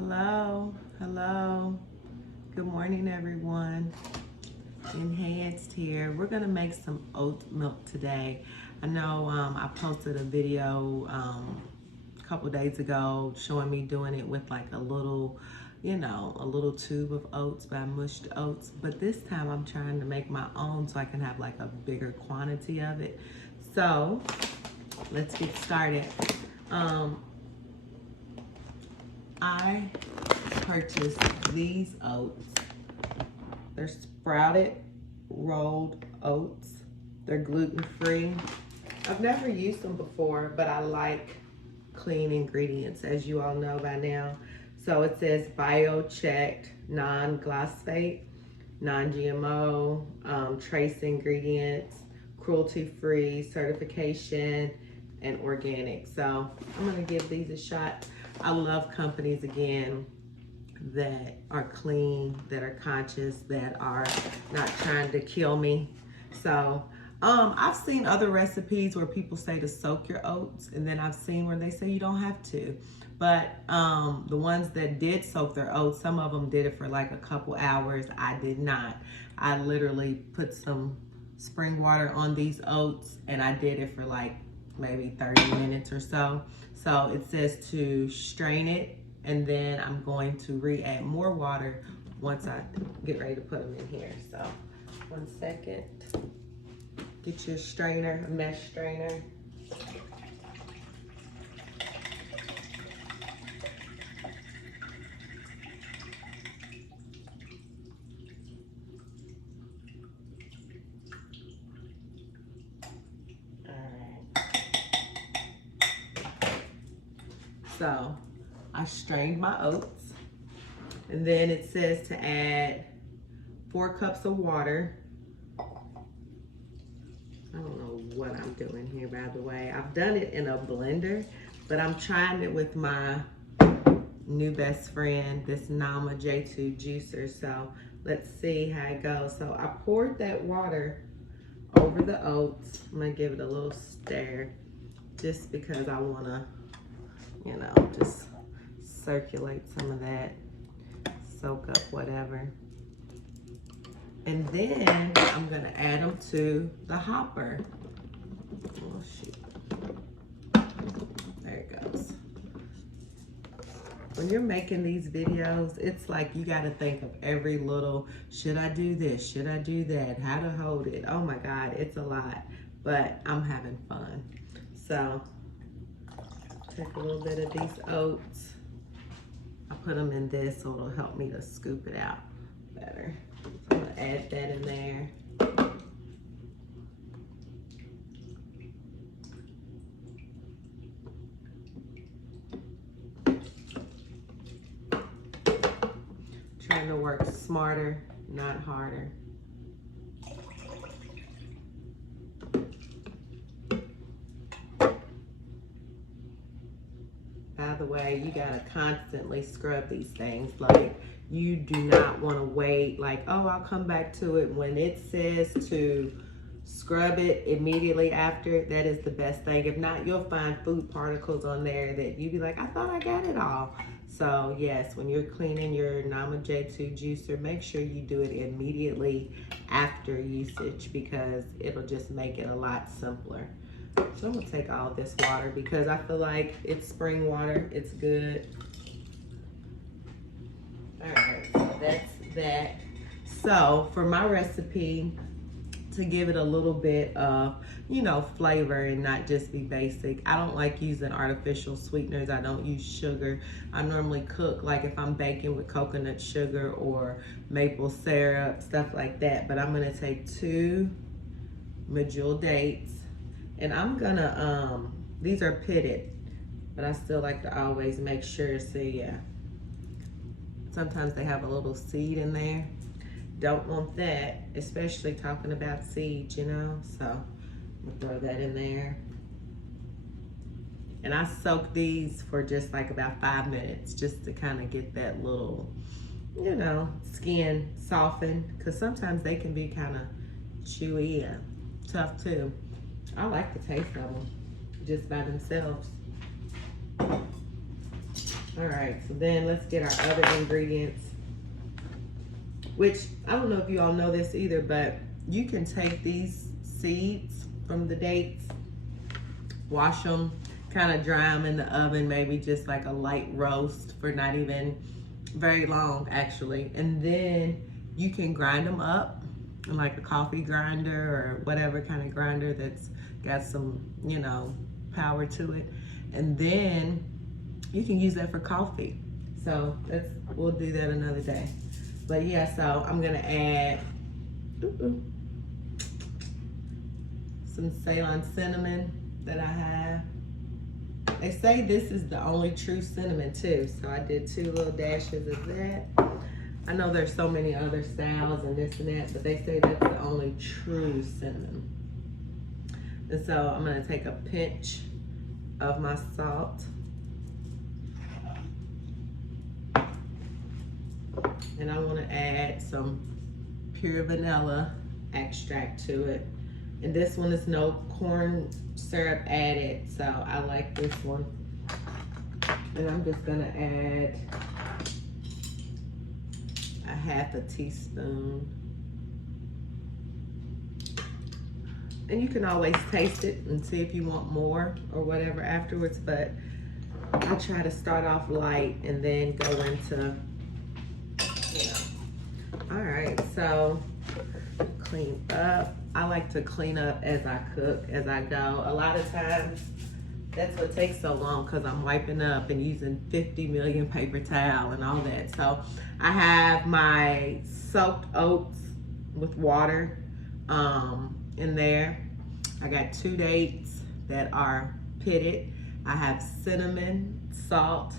Hello, hello. Good morning, everyone. Enhanced here. We're gonna make some oat milk today. I know I posted a video a couple days ago showing me doing it with like a little, a little tube of oats by mushed oats. But this time I'm trying to make my own so I can have like a bigger quantity of it. So let's get started. I purchased these oats. They're sprouted rolled oats. They're gluten-free. I've never used them before, but I like clean ingredients, as you all know by now. So it says bio-checked, non-glyphosate, non-GMO, trace ingredients, cruelty-free certification, and organic. So I'm gonna give these a shot. I love companies, again, that are clean, that are conscious, that are not trying to kill me. So I've seen other recipes where people say to soak your oats, and then I've seen where they say you don't have to. But the ones that did soak their oats, some of them did it for like a couple hours. I did not. I literally put some spring water on these oats, and I did it for like maybe 30 minutes or so. So it says to strain it, and then I'm going to re-add more water once I get ready to put them in here. So 1 second. Get your strainer, a mesh strainer. So I strained my oats, and then it says to add 4 cups of water. I don't know what I'm doing here, by the way. I've done it in a blender, but I'm trying it with my new best friend, this Nama J2 juicer. So let's see how it goes. So I poured that water over the oats. I'm gonna give it a little stir just because I wanna, just circulate some of that, soak up whatever. And then I'm gonna add them to the hopper. Oh shoot, there it goes. When you're making these videos, it's like you gotta think of every little, should I do this, should I do that, how to hold it. Oh my God, it's a lot, but I'm having fun. So take a little bit of these oats. I put them in this so it'll help me to scoop it out better. So I'm gonna add that in there. Trying to work smarter, not harder. By the way, you gotta constantly scrub these things. Like, you do not wanna wait, like, oh, I'll come back to it. When it says to scrub it immediately after, that is the best thing. If not, you'll find food particles on there that you'd be like, I thought I got it all. So yes, when you're cleaning your Nama J2 juicer, make sure you do it immediately after usage, because it'll just make it a lot simpler. So I'm gonna take all this water because I feel like it's spring water, it's good. All right, so that's that. So for my recipe, to give it a little bit of, flavor and not just be basic, I don't like using artificial sweeteners. I don't use sugar. I normally cook, like if I'm baking, with coconut sugar or maple syrup, stuff like that. But I'm gonna take 2 medjool dates, and I'm gonna, these are pitted, but I still like to always make sure, see, yeah. Sometimes they have a little seed in there. Don't want that, especially talking about seeds, So I'm gonna throw that in there. And I soak these for just like about 5 minutes, just to kind of get that little, skin softened, because sometimes they can be kind of chewy and tough too. I like the taste of them just by themselves. All right, so then let's get our other ingredients, which I don't know if you all know this either, but you can take these seeds from the dates, wash them, kind of dry them in the oven, maybe just like a light roast for not even very long actually. And then you can grind them up in like a coffee grinder or whatever kind of grinder that's got some, you know, power to it. And then you can use that for coffee. So we'll do that another day. But yeah, so I'm gonna add some Ceylon cinnamon that I have. They say this is the only true cinnamon too, so I did 2 little dashes of that. I know there's so many other styles and this and that, but they say that's the only true cinnamon. And so I'm gonna take a pinch of my salt. And I wanna add some pure vanilla extract to it. And this one is no corn syrup added, so I like this one. And I'm just gonna add a half a teaspoon. And you can always taste it and see if you want more or whatever afterwards, but I try to start off light and then go into, you know. All right, so clean up. I like to clean up as I cook, as I go. A lot of times, that's what takes so long because I'm wiping up and using 50 million paper towel and all that. So I have my soaked oats with water in there. I got 2 dates that are pitted. I have cinnamon, salt,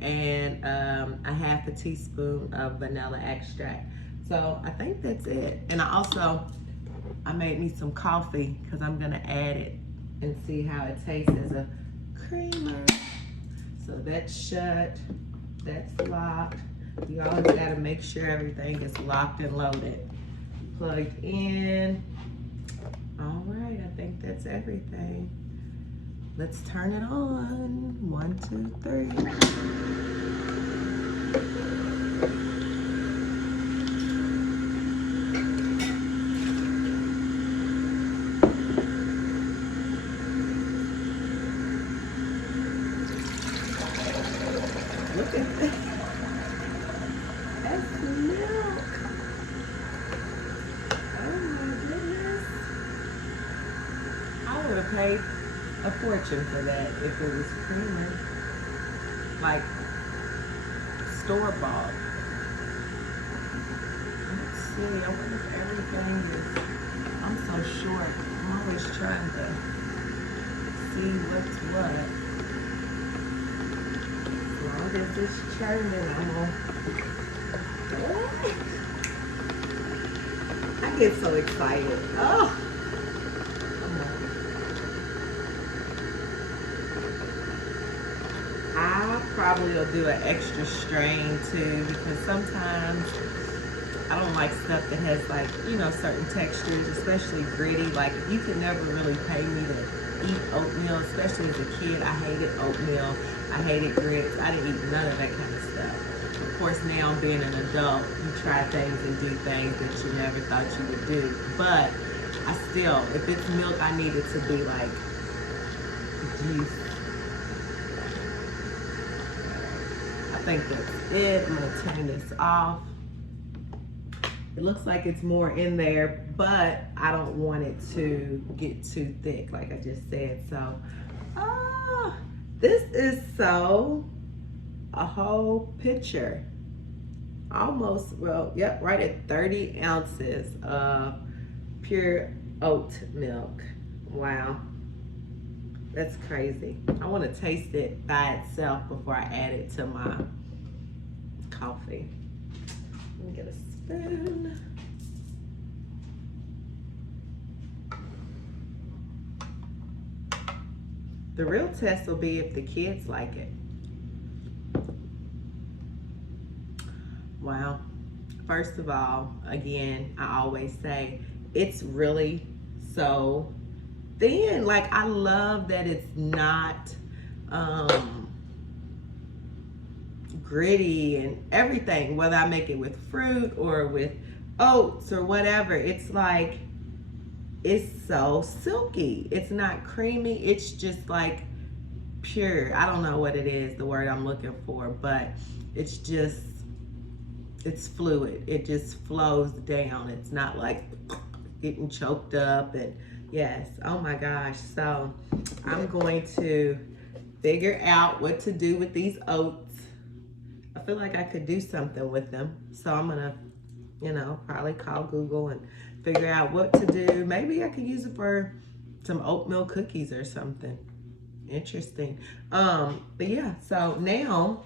and a half a teaspoon of vanilla extract. So I think that's it. And I made me some coffee because I'm gonna add it and see how it tastes as a creamer. So that's shut, that's locked. You always gotta make sure everything is locked and loaded. Plugged in. All right, I think that's everything. Let's turn it on. 1, 2, 3. Look at that. That's the milk. Oh my goodness. I would have paid a fortune for that if it was creamer. Like store-bought. Let's see, I wonder if everything is, I'm so short. I'm always trying to see what's what. As long as it's churning, I'm gonna... I get so excited. Oh! I probably will do an extra strain too, because sometimes I don't like stuff that has like, you know, certain textures, especially gritty. Like you could never really pay me to eat oatmeal, especially as a kid. I hated oatmeal. I hated grits. I didn't eat none of that kind of stuff. Of course, now being an adult, you try things and do things that you never thought you would do. But I still, if it's milk, I need it to be like juice. I think that's it. I'm gonna turn this off. It looks like it's more in there, but I don't want it to get too thick, like I just said. So, this is so a whole pitcher. Almost, well, yep, right at 30 ounces of pure oat milk. Wow. That's crazy. I want to taste it by itself before I add it to my coffee. Let me get a spoon. The real test will be if the kids like it. Wow. First of all, again, I always say it's really so thin. Like, I love that it's not gritty and everything, whether I make it with fruit or with oats or whatever. It's like, it's so silky. It's not creamy. It's just like pure. I don't know what it is, the word I'm looking for, but it's just, it's fluid. It just flows down. It's not like getting choked up. And yes, oh my gosh. So I'm going to figure out what to do with these oats. I feel like I could do something with them. So I'm gonna, you know, probably call Google and figure out what to do. Maybe I could use it for some oatmeal cookies or something. Interesting. But yeah, so now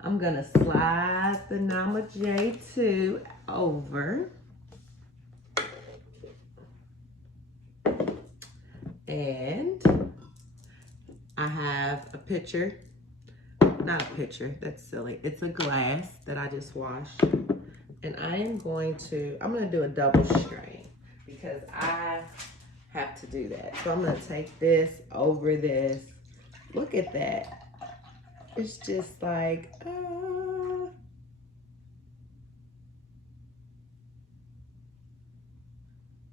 I'm gonna slide the Nama J2 over. And I have a pitcher. Not a pitcher, that's silly. It's a glass that I just washed. And I'm gonna do a double strain because I have to do that. So I'm gonna take this over this. Look at that. It's just like,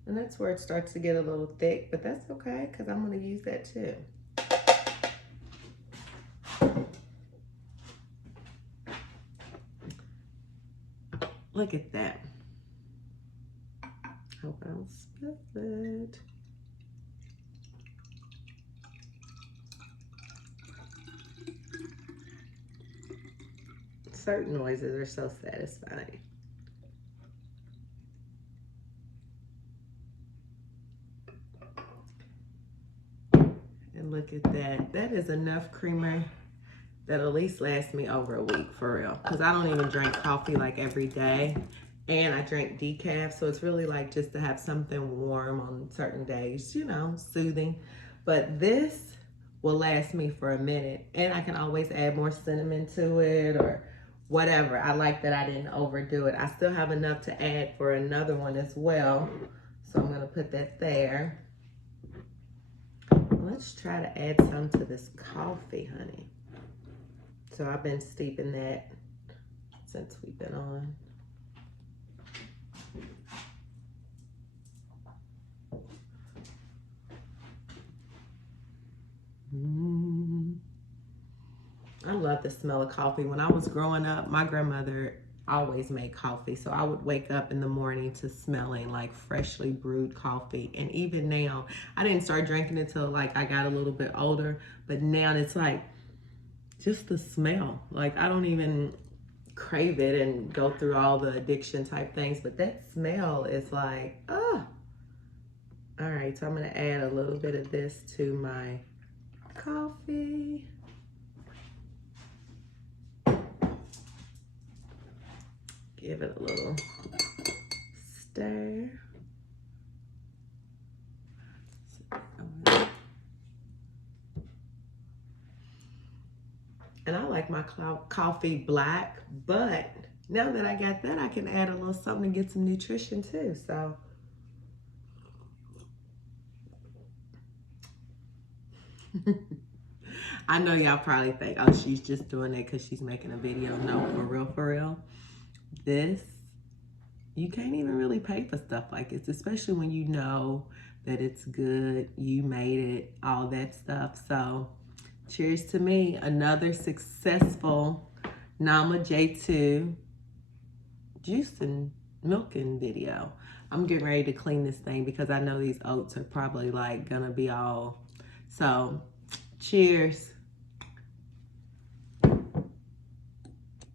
and that's where it starts to get a little thick, but that's okay because I'm gonna use that too. Look at that. Hope I don't spill it. Certain noises are so satisfying. And look at that. That is enough creamer that'll at least last me over a week, for real. Because I don't even drink coffee like every day. And I drink decaf, so it's really like just to have something warm on certain days, you know, soothing. But this will last me for a minute. And I can always add more cinnamon to it or whatever. I like that I didn't overdo it. I still have enough to add for another one as well. So I'm gonna put that there. Let's try to add some to this coffee, honey. So I've been steeping that since we've been on. I love the smell of coffee. When I was growing up, my grandmother always made coffee. So I would wake up in the morning to smelling like freshly brewed coffee. And even now, I didn't start drinking it till like I got a little bit older. But now it's like just the smell. Like I don't even crave it and go through all the addiction type things. But that smell is like, oh. All right, so I'm gonna add a little bit of this to my coffee. Give it a little stir. And I like my coffee black, but now that I got that, I can add a little something to get some nutrition too, so. I know y'all probably think, oh, she's just doing it because she's making a video. No, for real, for real. This, you can't even really pay for stuff like this, especially when you know that it's good, you made it, all that stuff. So cheers to me, another successful Nama J2 juice and milking video. I'm getting ready to clean this thing because I know these oats are probably like gonna be all, so cheers.